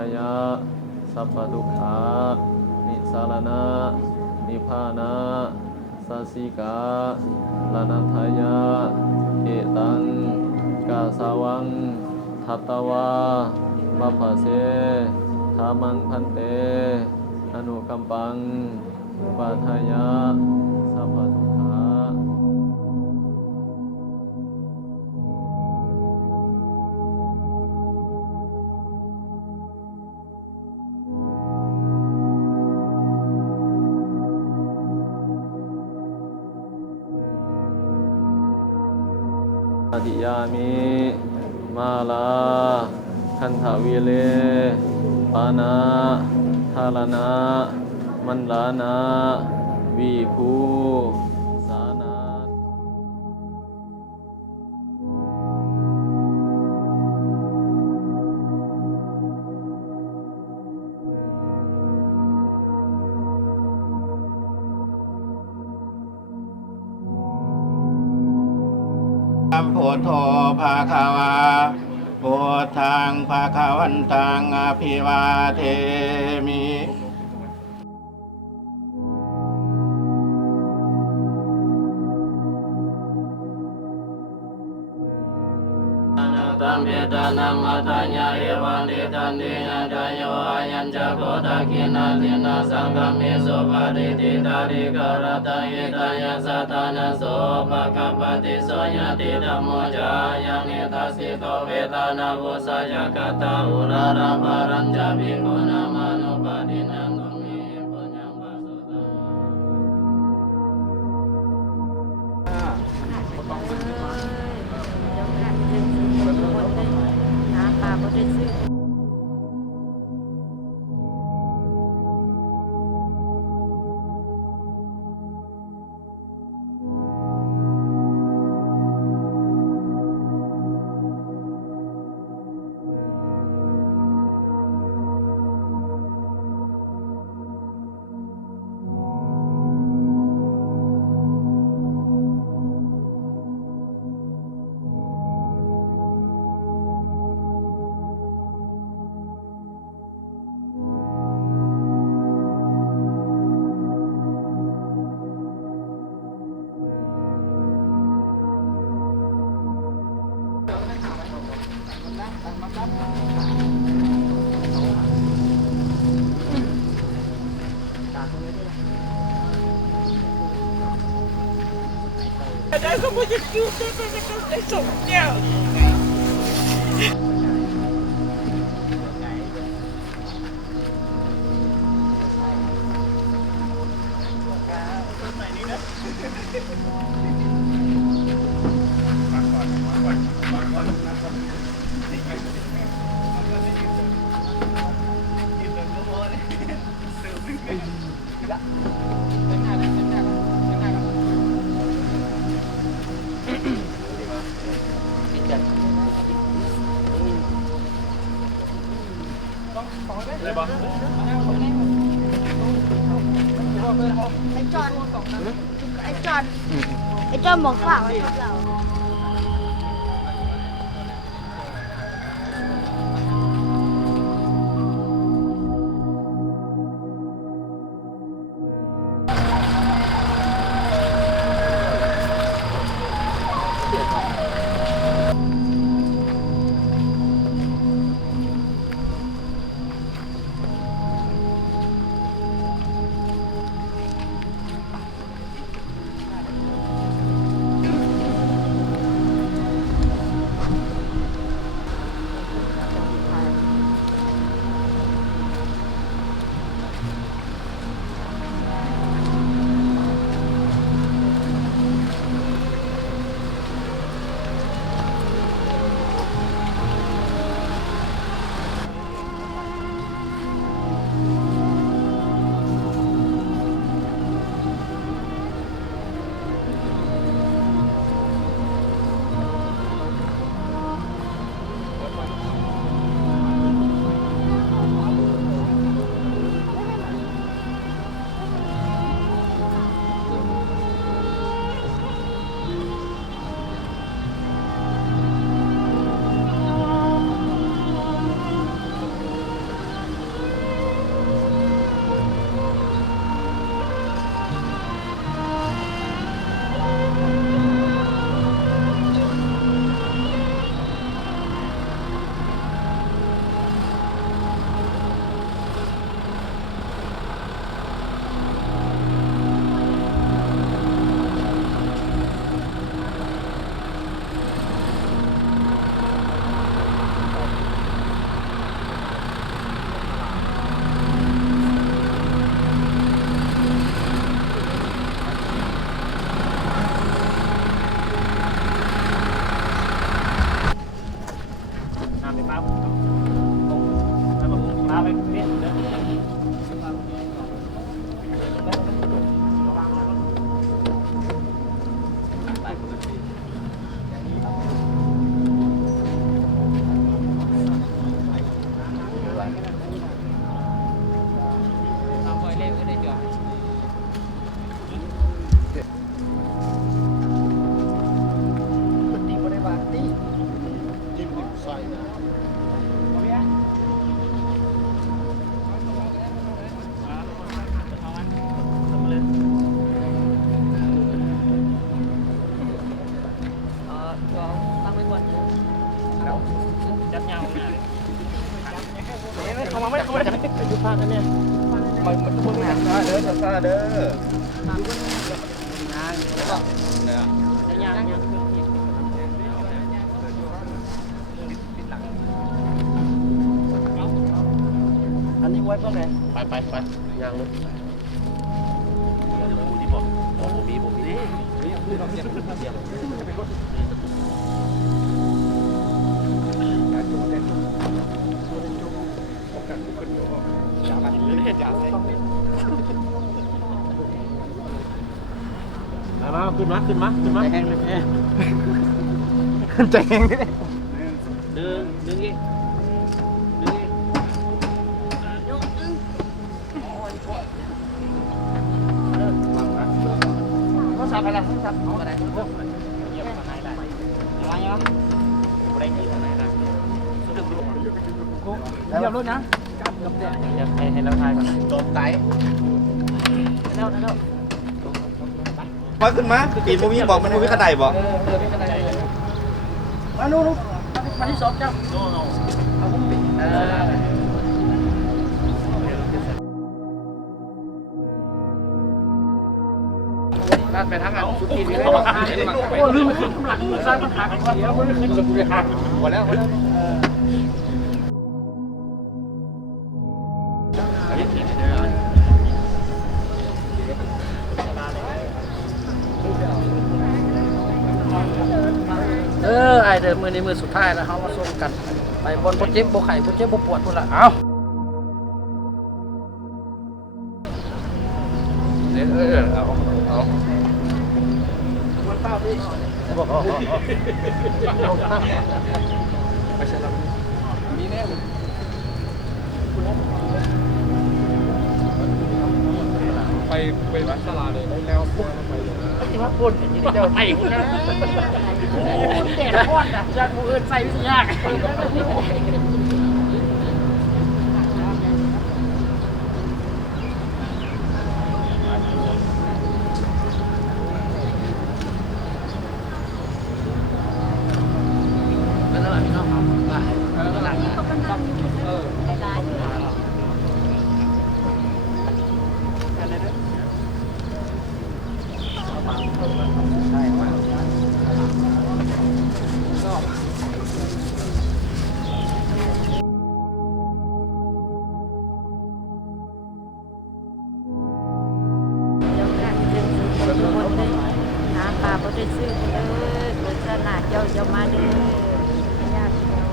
ายะสัพพทุกขานิสารณะนิพพานะสัสสิกาลานันทายะเอตังกาสาวังทัตตวาบัพพเสธามังพันเตอนุกัมปังปาทายะสัพพทุกขาอธิยามิมาลาคันทวิเลปานาทารณะมันลานาวีภูสานาพุทโธภาควาพุทธังภาควันตังอภิวาเทมิตัมเปตานัมมัตตัญญาเอวันติตันตินาจโยอายัญจโกตะกินาทินาสังฆเมสุปาริติตาริกรตังเอตายะสัตตานะโสภะคะปะติโสยติธัมโมจายังเอตัสสิโตเวทานาวุสายกตาอุราราภารัญจภิกขุนามานุปาทินังกุมิปุญญังปะสุตังน้ำปลาก็ได้ซื้อ Ada semua jadi untuk esoknya.ไอ้จอนบอกฝากไว้กับเรา เข้ามาไม่เข้ามาอยู่ข้างกันเนี่ยมันทุกคนนะ เด้อซาเด้อ อันนี้ไว้เพื่อไง ไปย่างเลย มาขึ้นมาแห้งเลยแห้งใจแห้งนี่เลย ดึงอีก เขาสับอะไรสับเอาอะไรเยี่ยมข้างในได้อะไรเนาะได้กี่ข้างในได้เยี่ยมรถนะกับเด็กอยากให้เราทายก่อน โดนไต เร็ว มาขึ้นมาปีนมูวี่บอกมันมูวี่ขนาดบอก มานู่นมาที่สองเจ้าเอาผมปิดลาดไปทางอันสุดที่นี่เลยโอ้ลืมขึ้นข้างหลังมือซ้ายมันหักเดี๋ยวมันขึ้นสุดเลยหักหมดแล้วไอเดินมือในมือสุดท้ายแล้วเขามาส่งกันไปบนเจ็บบไข่บนเจ็บบปวดพุ่นละเอาเอาบนเต้าพี่บอกไม่ใช่เรามีแน่ไปวัดสลาเลยแล้วที่ว่าพูดอย่างนี้เดี๋ยวไอ้คุณนะเด็ดพอดอ่ะจากผู้อื่นใส่วิทยากเป็นอะไรพี่น้องว่าหลังน้ำปลาบ่ได้ซื้อเลยรสชาติเจ้ามาเด้อญาติเดียว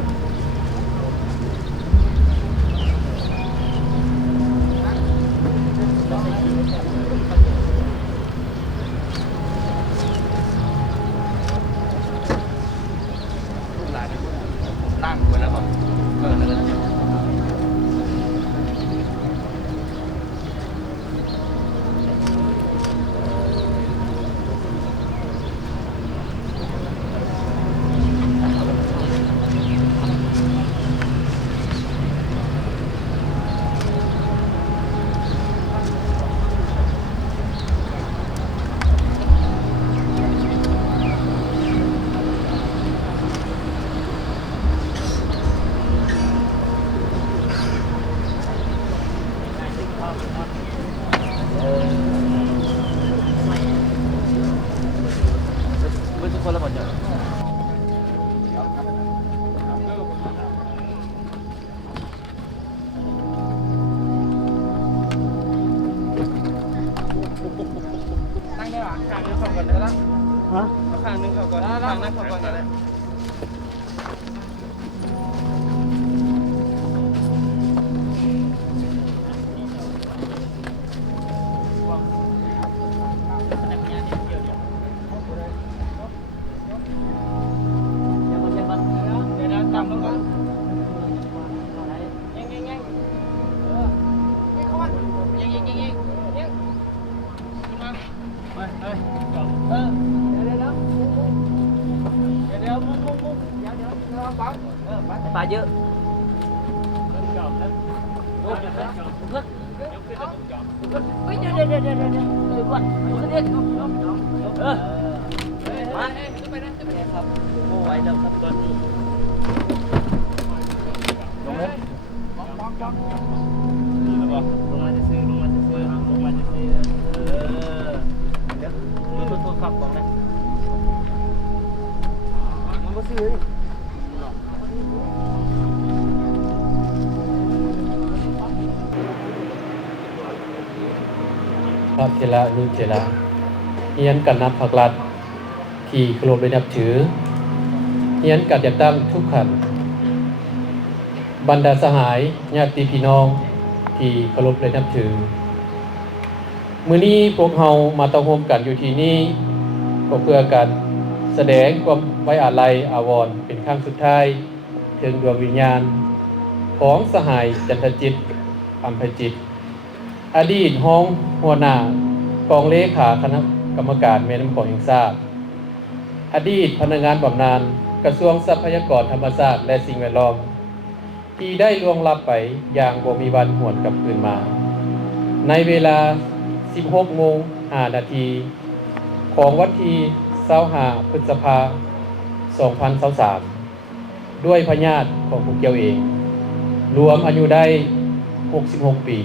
นั่งไปแล้วครับ ไม่ทุกคนละหมดอย่าง ตั้งได้หรอข้างนึงเข้าก่อนได้ละฮะข้างนึงเข้าก่อนข้างนึงเข้าก่อนได้ปลาเยอะเฮ้ยเดี๋ยวก่อนขึ้นเองมาครับโอ้ไว้แล้วครับตอนนี้ลงเลย ลงมาจะซื้อเดี๋ยวดูตัวขับของนะมันก็ซื้อ พระเถระนุเถระเฮียนกันนับภักรัฐที่เคารพและนับถือเฮียนกันอยากตั้งทุกขันบรรดาสหายญาติพี่น้องที่เคารพและนับถือมื้อนี้พวกเฮามาต้องร่วมกันอยู่ที่นี่ก็เพื่อการแสดงความไว้อาลัยอาวรณ์เป็นครั้งสุดท้ายถึงดวงวิญญาณของสหายจันทจิตอัมพจิตอดีตห้องหัวหน้ากองเลขาคณะกรรมการแม่น้ำของแห่งชาติอดีตพนักงานบำนาญกระทรวงทรัพยากรธรรมชาติและสิ่งแวดล้อมที่ได้ล่วงลับไปอย่างบ่มีวันหวนกลับคืนมาในเวลา 16:05 นาทีของวันที่25 พฤษภาคม 2023ด้วยพญาติของพวกเกี่ยวเองรวมอายุได้ 66 ปี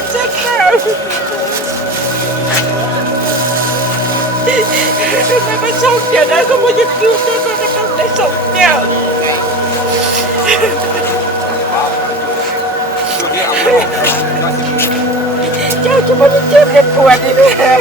านเสร็จแล้วไม่ไปส่งเดี๋ยวนั้นก็ไม่จะดูได้ก็ต้องได้ส่งเดี๋ยวเจ้าจะไม่ได้เจ็บเจ็บปวดนี่เลย